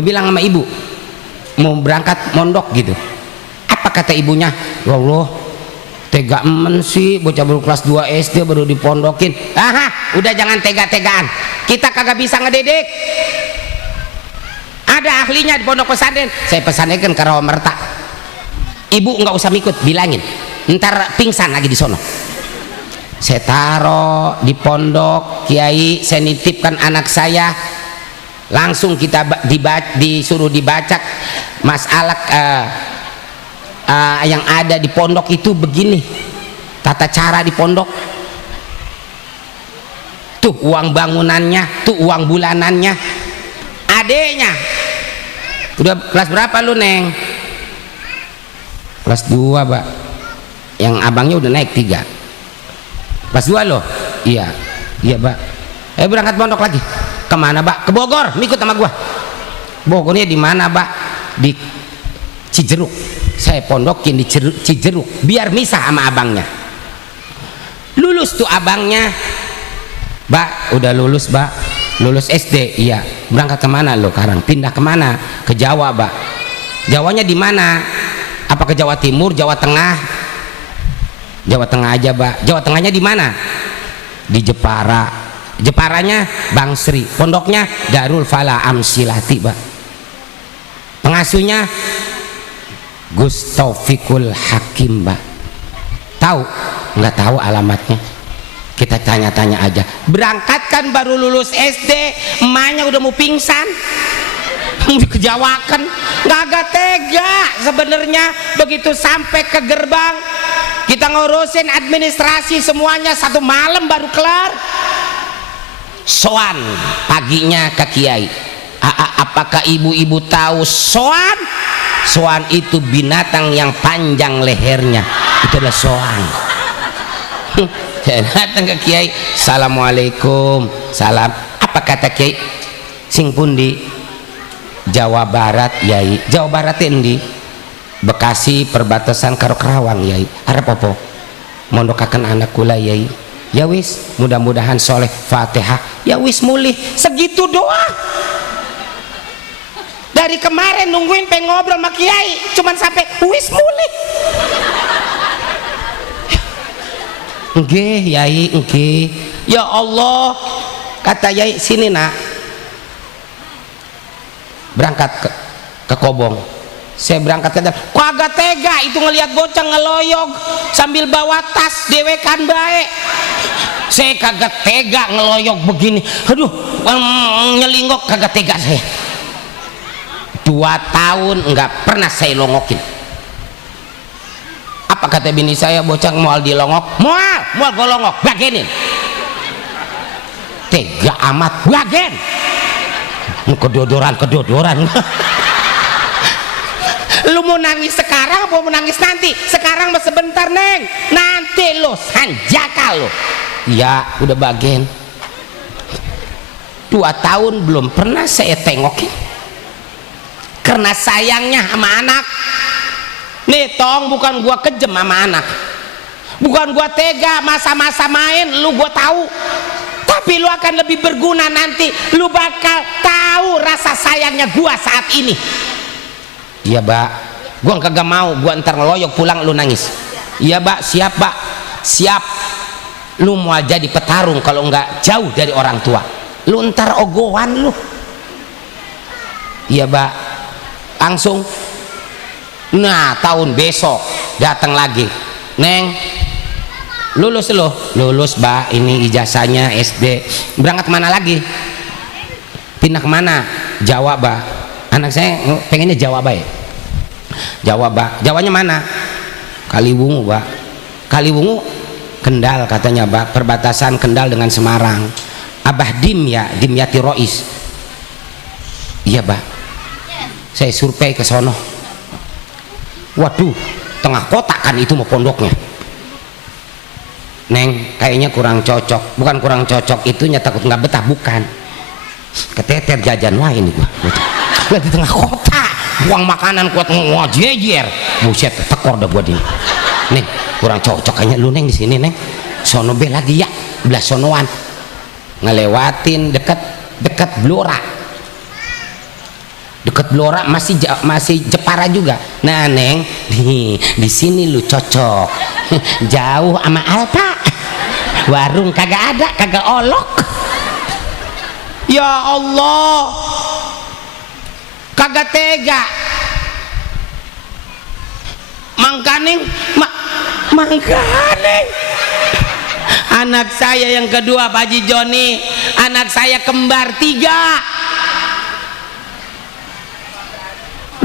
Bilang sama ibu mau berangkat mondok gitu. Apa kata ibunya? Ya Allah, tega emen sih, bocah baru kelas 2 SD baru dipondokin. Aha, udah jangan tega-tegaan. Kita kagak bisa ngedidik. Ada ahlinya di pondok pesantren. Saya pesankan ke Rawamerta. Ibu nggak usah ikut, bilangin. Ntar pingsan lagi di sono. Saya taruh di pondok kiai, saya nitipkan anak saya, langsung kita disuruh dibaca masalah yang ada di pondok itu begini, tata cara di pondok tuh, uang bangunannya tuh, uang bulanannya adeknya. Udah kelas berapa lu, Neng? Kelas 2, Pak. Yang abangnya udah naik 3. Kelas 2 loh. Iya, Pak. Berangkat pondok lagi. Kemana, Pak? Ke Bogor, ikut sama gua. Bogornya di mana, Pak? Di Cijeruk. Saya pondokin di Cijeruk biar misah sama abangnya. Lulus tuh abangnya, Pak. Udah lulus, Pak. Lulus SD. Iya. Berangkat kemana lo sekarang? Pindah kemana? Ke Jawa, Pak. Jawanya di mana? Apa ke Jawa Timur, Jawa Tengah? Jawa Tengah aja, Pak. Jawa Tengahnya di mana? Di Jepara. Jeparanya Bang Sri. Pondoknya Darul Fala Amsilati, Pak. Pengasuhnya Gus Taufikul Hakim, Pak. Tahu? Nggak tahu alamatnya. Kita tanya-tanya aja. Berangkat kan baru lulus SD, emaknya udah mau pingsan. Dikejawakan, nggak tega sebenarnya. Begitu sampai ke gerbang, kita ngurusin administrasi semuanya 1 malam baru kelar. Soan paginya ke Kiai. Apakah ibu-ibu tahu soan? Soan itu binatang yang panjang lehernya. Itu adalah soan. Saya datang ke Kiai. Assalamualaikum. Salam. Apa kata Kiai? Sing pundi? Jawa Barat, Yai. Jawa Barat endi? Bekasi perbatasan karo Kerawang, Yai. Arep apa? Mondokaken anak kula, Yai. Ya wis, mudah-mudahan soleh. Fatihah. Ya wis mulih. Segitu doang. Dari kemarin nungguin pengen ngobrol sama Kiai, cuman sampai wis mulih. Nggih, Yai, nggih. Ya Allah, kata Yai, sini nak. Berangkat ke Kobong. Saya berangkat ke dalam. Kagak tega itu ngelihat bocah ngeloyog sambil bawa tas dewekan baik. Saya kagak tega ngeloyog begini. Aduh, nyelinggok kagak tega saya. 2 tahun nggak pernah saya longokin. Apa kata bini saya? Bocah mual dilongok. Mual gue longok, bagenin. Tega amat, bagen. Kedodoran. Lu mau nangis sekarang apa mau nangis nanti? Sekarang mah sebentar, Neng. Nanti lo sanjaka lo. Ya udah bagen. 2 tahun belum pernah saya tengokin. Karena sayangnya sama anak. Nih tong, bukan gua kejem sama anak, bukan gua tega masa-masa main, lu gua tahu. Tapi lu akan lebih berguna nanti. Lu bakal tahu rasa sayangnya gua saat ini. Iya, Pak. Gua kagak mau gua ntar ngeloyok pulang lu nangis. Iya, Pak. Siap, Pak. Siap. Lu mau jadi petarung kalau nggak jauh dari orang tua. Lu ntar ogohan lu. Iya, Pak. Langsung. Nah, tahun besok datang lagi. Neng, lulus lo? Lulus, Mbak. Ini ijazahnya SD. Berangkat kemana lagi? Pindah kemana? Jawa, Mbak. Anak saya pengennya Jawa, Mbak. Jawa, Mbak. Jawanya mana? Kaliwungu, Mbak. Kaliwungu, Kendal katanya, Mbak. Perbatasan Kendal dengan Semarang. Abah Dimyati Rois. Iya, Mbak. Saya survei ke sono. Waduh, tengah kota kan itu mau pondoknya. Neng, kayaknya kurang cocok. Bukan kurang cocok, itunya takut nggak betah, bukan. Keteter jajan wah ini gua. Lihat di tengah kota, buang makanan kuat ngejejer. Buset, tekor dah gua di. Neng, kurang cocok kayaknya lu, Neng, di sini, Neng. Sono be lagi ya, belah sonoan. Ngelewatin dekat Blora. Dekat Blora masih Jepara juga. Nah, Neng, di sini lu cocok. Jauh sama Alpa. Warung kagak ada, kagak olok. Ya Allah, kagak tega. Mangkaning, Mangkaning. Anak saya yang kedua, Pak Haji Joni. Anak saya kembar 3.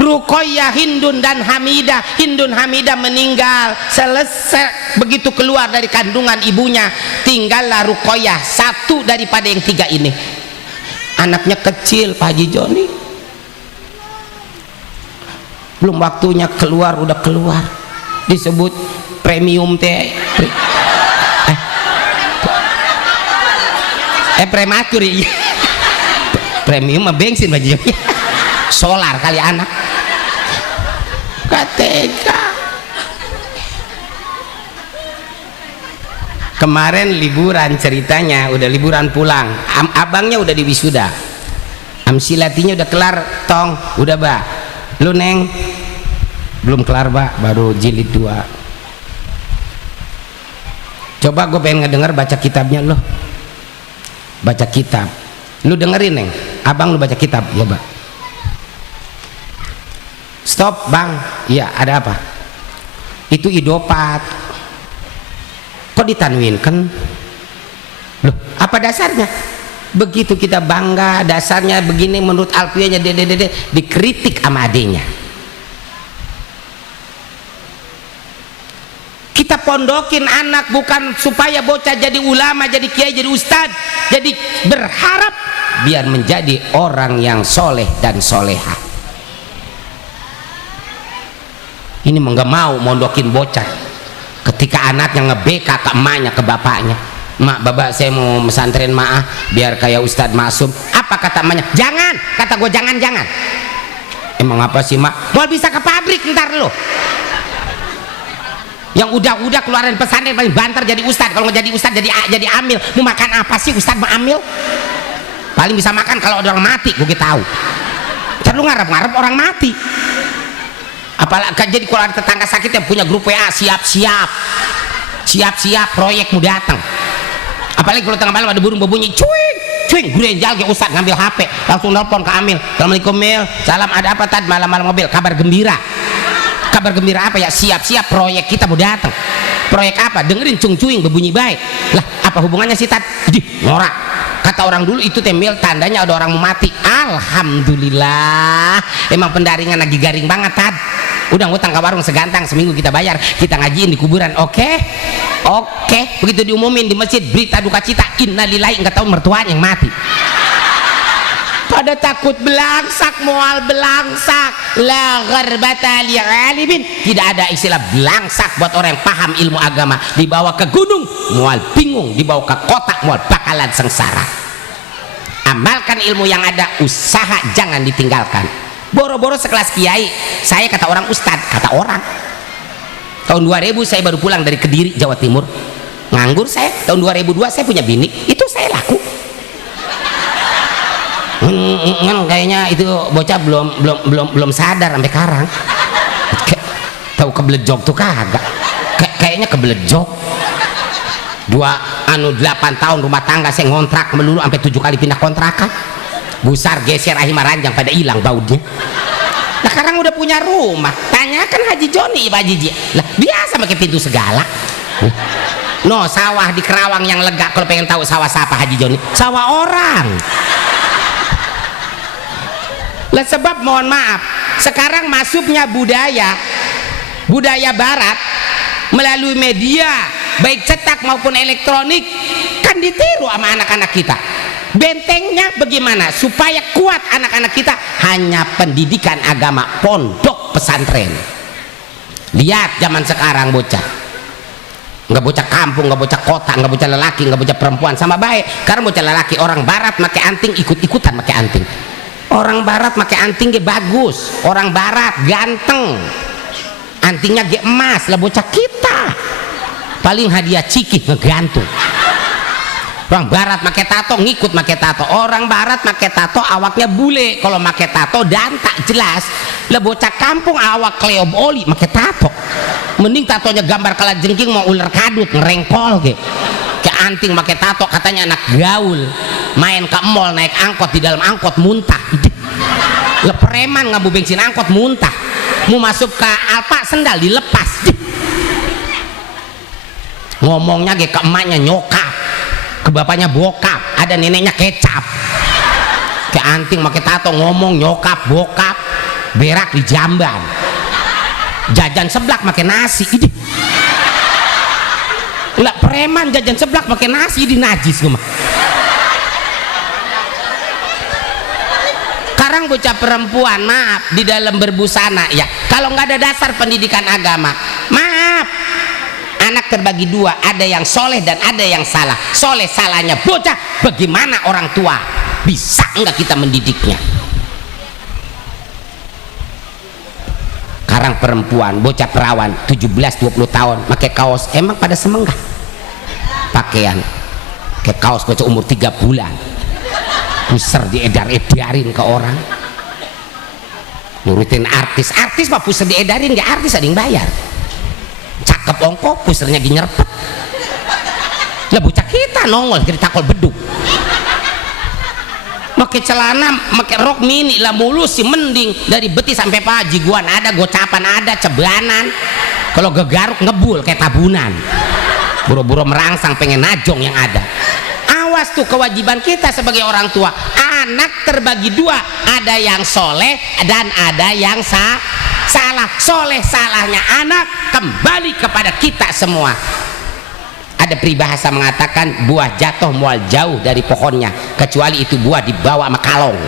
Rukoyah, Hindun dan Hamidah. Hindun Hamidah meninggal. Selesai begitu keluar dari kandungan ibunya, tinggallah Rukoyah, 1 daripada yang 3 ini. anaknya kecil Pak Haji Joni, belum waktunya keluar udah keluar, disebut premium teh prematur ya. Premium mah bensin Pak Haji Joni, solar kali anak KTK. Kemarin liburan ceritanya, udah liburan pulang, abangnya udah di wisuda, amsilatinya udah kelar, tong udah Mbak, lu Neng belum kelar Mbak, baru jilid 2. Coba gue pengen ngedenger baca kitabnya lo, baca kitab, lu dengerin Neng, abang lu baca kitab ya Mbak. Stop Bang, iya ada apa? Itu idopat. Kok ditanwinkan? Loh, apa dasarnya? Begitu kita bangga, dasarnya begini menurut alfiahnya dede dikritik sama adenya. Kita pondokin anak bukan supaya bocah jadi ulama, jadi kiai, jadi ustadz, jadi berharap biar menjadi orang yang soleh dan soleha. Ini nggak mau mondokin bocah. Ketika anaknya nge-BK ke emaknya, ke bapaknya, mak bapak saya mau pesantren maah biar kayak Ustadz Masum, apa kata emaknya? Jangan, kata gue jangan. Emang apa sih mak? Mau bisa ke pabrik ntar lo, yang udah keluarin pesantren paling banter jadi Ustadz. Kalau nggak jadi Ustadz jadi amil. Mau makan apa sih Ustadz mau amil? Paling bisa makan kalau ada orang mati, gue tahu. Ntar lu ngarep orang mati. Apalagi jadi kalau ada tetangga sakit yang punya grup WA, siap-siap proyek mau datang. Apalagi kalau tengah malam ada burung berbunyi cuing gurenjal ke Ustadz ngambil HP langsung nelpon ke Amil, Assalamualaikum Mil, salam, ada apa tadi malam-malam mobil, kabar gembira apa ya? Siap proyek kita mau datang. Proyek apa? Dengerin cuing berbunyi baik lah, apa hubungannya sih tadi? Norak, kata orang dulu itu temil tandanya ada orang mau mati. Alhamdulillah, emang pendaringan lagi garing banget tad. Udah ngutang ke warung segantang, seminggu kita bayar, kita ngajiin di kuburan. Oke. Begitu diumumin di masjid berita duka cita, innalillahi, nggak tahu mertuanya yang mati. Pada takut belangsak, mual belangsak. La gharbata li'alimin, tidak ada istilah belangsak buat orang yang paham ilmu agama. Dibawa ke gunung mual bingung, dibawa ke kota mual bakalan sengsara. Amalkan ilmu yang ada, usaha jangan ditinggalkan. Boro-boro sekelas kiai, saya kata orang ustadz, kata orang. Tahun 2000 saya baru pulang dari Kediri, Jawa Timur. Nganggur saya. Tahun 2002 saya punya bini, itu saya laku. Kayaknya itu bocah belum sadar sampai sekarang. Tahu keblejok tuh kagak. Kayaknya keblejok. 8 tahun rumah tangga saya ngontrak melulu sampai 7 kali pindah kontrakan. Busar geser ahimah ranjang pada hilang baunya. Nah sekarang udah punya rumah, tanyakan Haji Joni Pak Haji lah, biasa pakai pintu segala. No, sawah di Kerawang yang lega. Kalau pengen tahu sawah siapa Haji Joni, sawah orang lah. Sebab mohon maaf, sekarang masuknya budaya barat melalui media baik cetak maupun elektronik kan ditiru sama anak-anak kita. Bentengnya bagaimana supaya kuat anak-anak kita? Hanya pendidikan agama, pondok pesantren. Lihat zaman sekarang bocah, nggak bocah kampung, nggak bocah kota, nggak bocah lelaki, nggak bocah perempuan, sama baik. Karena bocah lelaki orang barat pakai anting, ikut-ikutan pakai anting. Orang barat pakai anting ge bagus, orang barat ganteng, antingnya ge emas. Lah bocah kita paling hadiah cikih ngegantung. Orang barat pakai tato ngikut pakai tato. Orang barat pakai tato awaknya bule, kalau pakai tato dan tak jelas. Lah bocah kampung awak Cleo Oli pakai tato. Mending tatonya gambar kalajengking mau ular kadut ngerengkol ge. Kayak anting pakai tato, katanya anak gaul. Main ke mall naik angkot, di dalam angkot muntah. Lah preman ngabu bensin angkot muntah. Mau masuk ke Alfa sendal dilepas. Ngomongnya ge ke emaknya nyokap, ke bapaknya bokap, ada neneknya kecap. Kayak anting pakai tato ngomong nyokap bokap, berak di jamban, jajan seblak pakai nasi. Lah preman jajan seblak pakai nasi di najis gue mah. sekarang bocah perempuan, maaf, di dalam berbusana ya, kalau nggak ada dasar pendidikan agama, maaf, anak terbagi dua, ada yang soleh dan ada yang salah. Soleh salahnya bocah, bagaimana orang tua bisa nggak kita mendidiknya? Sekarang perempuan, bocah perawan 17-20 tahun pakai kaos, emang pada seneng nggak? Pakaian kayak kaos bocah umur 3 bulan, puser diedar-edarin ke orang, nurutin artis mah puser diedarin, nggak artis ada yang bayar, cakep ongko pusernya ginyerpet lah. bocah kita nongol kita takol beduk, pakai celana pakai rok mini lah mulus sih, mending dari betis sampai paha, jiguan ada, gocapan ada, cebanan, kalau gegaruk ngebul kayak tabunan, buru-buru merangsang pengen najong yang ada. Awas tuh, kewajiban kita sebagai orang tua, anak terbagi dua, ada yang soleh dan ada yang salah. Soleh salahnya anak kembali kepada kita semua. Ada peribahasa mengatakan buah jatuh mual jauh dari pohonnya, kecuali itu buah dibawa sama kalong.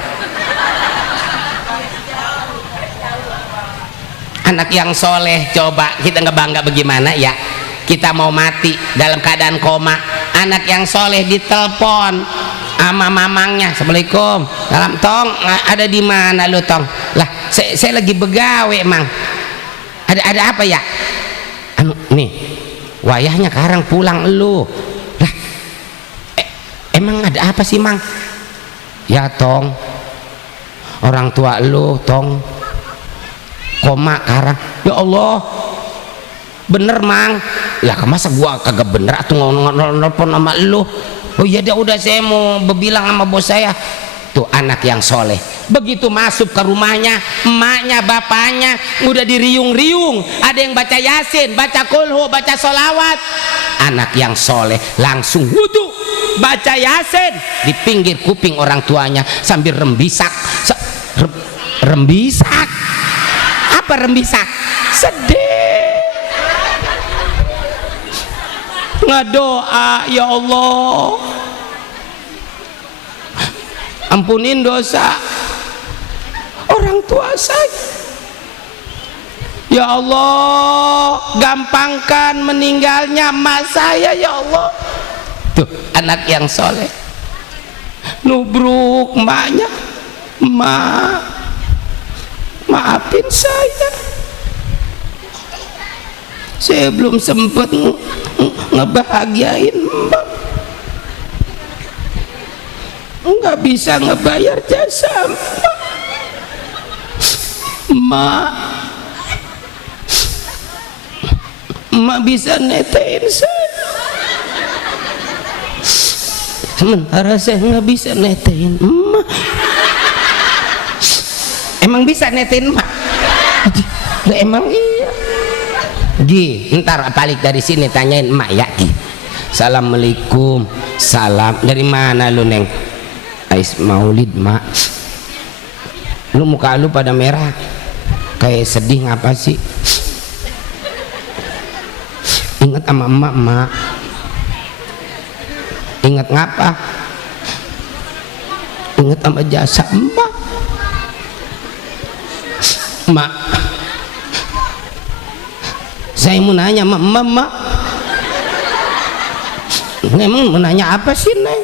Anak yang soleh, coba kita ngebangga bagaimana ya, kita mau mati dalam keadaan koma, anak yang soleh ditelepon sama mamangnya, assalamualaikum, salam, tong ada di mana lu tong? Lah saya lagi begawe mang, ada apa ya? Anu nih wayahnya sekarang pulang lu lah, emang ada apa sih mang? Ya tong, orang tua lu tong koma sekarang. Ya Allah, bener mang? Lah masa gua kagak bener atau nelfon sama lu? Oh iya dah, udah saya mau berbilang sama bos saya. Tuh anak yang soleh, begitu masuk ke rumahnya, emaknya bapaknya udah diriung-riung, ada yang baca yasin, baca kulhu, baca solawat. Anak yang soleh langsung wudhu, baca yasin di pinggir kuping orang tuanya sambil rembisak. Rembisak apa? Rembisak sedih, ngedoa, ya Allah ampunin dosa orang tua saya, ya Allah gampangkan meninggalnya emak saya, ya Allah. Tuh anak yang soleh, nubruk emaknya, emak maafin saya belum sempet ngebahagiain emak, nggak bisa ngebayar jasa emak bisa netein saya, sementara saya nggak bisa netein emak. Emang bisa netein emak? Emang iya. Gi, ntar balik dari sini tanyain emak ya Gi. Assalamualaikum. Salam. Dari mana lu neng? Ais maulid mak. Lu muka lu pada merah, kayak sedih ngapa sih? Ingat sama emak mak. Ingat ngapa? Ingat sama jasa emak. Mak, saya mau nanya mak, emang mau nanya apa sih neng?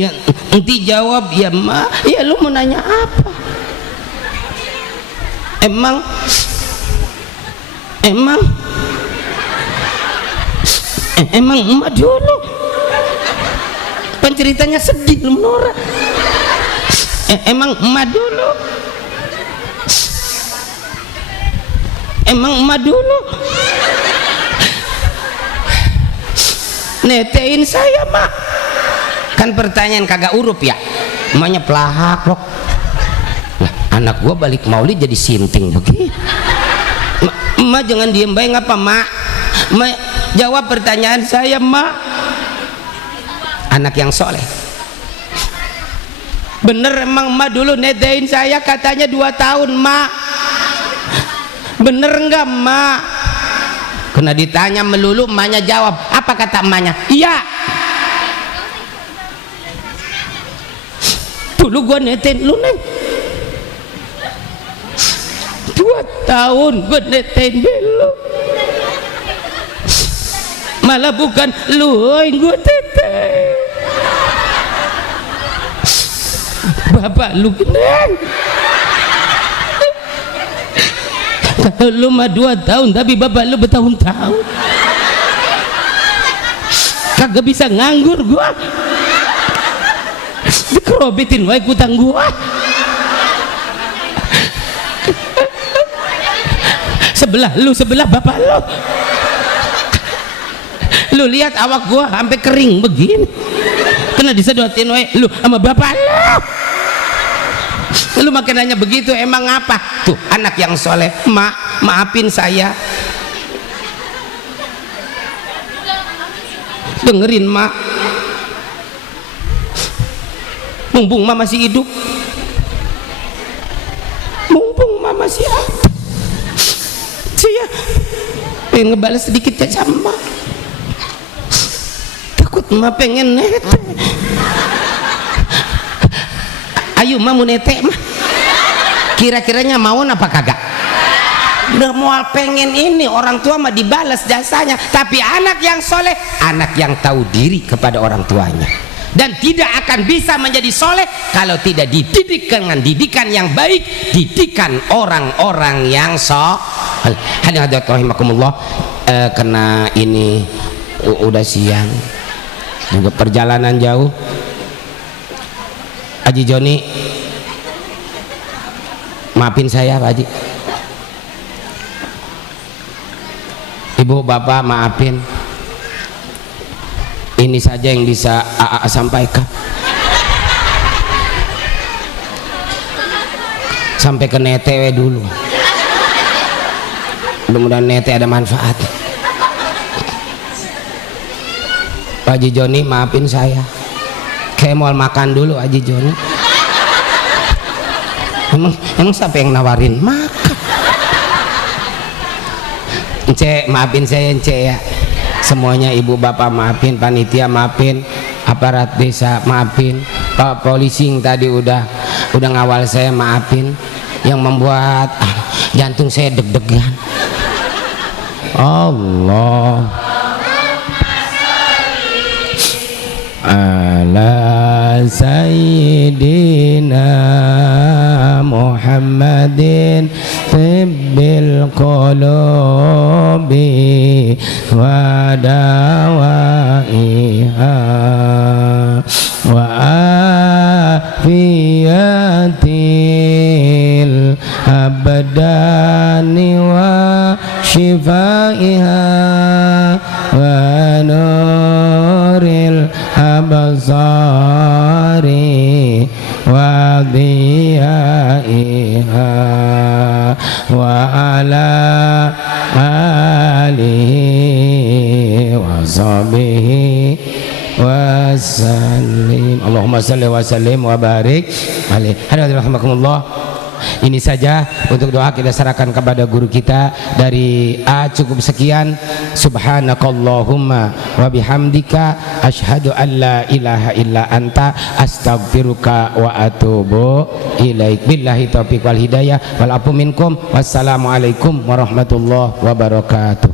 Ya nanti jawab ya mak. Ya lu mau nanya apa? Emang emak dulu penceritanya sedih lu menora. Emang emak dulu, emang emak dulu netein saya mak. Kan pertanyaan kagak urup ya, emaknya pelahak loh. Lah anak gua balik maulid jadi sinting begitu. Emak jangan diem baik ngapa mak? Emak jawab pertanyaan saya mak. Anak yang soleh, bener emang emak dulu netein saya katanya 2 tahun mak, bener enggak mak? Kena ditanya melulu, emaknya jawab, apa kata emaknya? Iya. Dulu gua netain lu neng 2 tahun gua netain belu, malah bukan lu yang gua tetain, bapak lu neng. Lu mah 2 tahun tapi bapak lu bertahun-tahun, kagak bisa nganggur gua, dikerobetin wae kutang gua. Sebelah lu, sebelah bapak lu. Lu lihat awak gua sampai kering begini, kena disedotin wae lu sama bapak lu. Lu makin nanya begitu, emang apa? Tuh anak yang soleh, maafin saya, dengerin mak, mumpung mak masih hidup, mumpung mak masih ada, saya pengen ngebalas sedikit ya sama, takut mak pengen nete. Ayo mak mau nete mah, kira-kiranya mau apa kagak? Udah mau pengen ini, orang tua mah dibalas jasanya. Tapi anak yang soleh, anak yang tahu diri kepada orang tuanya, dan tidak akan bisa menjadi soleh kalau tidak dididik dengan didikan yang baik, didikan orang-orang yang soleh. Hadirin rahimakumullah, kena ini udah siang juga, perjalanan jauh. Haji Joni, maafin saya Pak Haji. Ibu bapak maafin. Ini saja yang bisa AA sampaikan. Sampai ke nete dulu. Mudah-mudahan nete ada manfaat. Pak Haji Joni maafin saya. Kayak mau makan dulu Haji Joni. Emang siapa yang nawarin makan? Ence maafin saya Ence ya. Semuanya ibu bapak maafin, panitia maafin, aparat desa maafin, Pak polisi yang tadi udah ngawal saya maafin, yang membuat jantung saya deg-degan. Allah ala sayyidina Muhammadin tibbil qulubi wa dawaiha wa afiyatil abdani wa shifaiha wa nuril absari wa diyaiha wa ala alihi wa sahbihi wa sallim. Allahumma salli wa sallim wa barik alaihi. Hadirin rahimakumullah, ini saja untuk doa kita serahkan kepada guru kita. Dari A cukup sekian. Subhanakallahumma wa bihamdika asyhadu an la ilaha illa anta astaghfiruka wa atubu ilaik. Billahi taufiq wal hidayah wal afu minkum. Wassalamualaikum warahmatullahi wabarakatuh.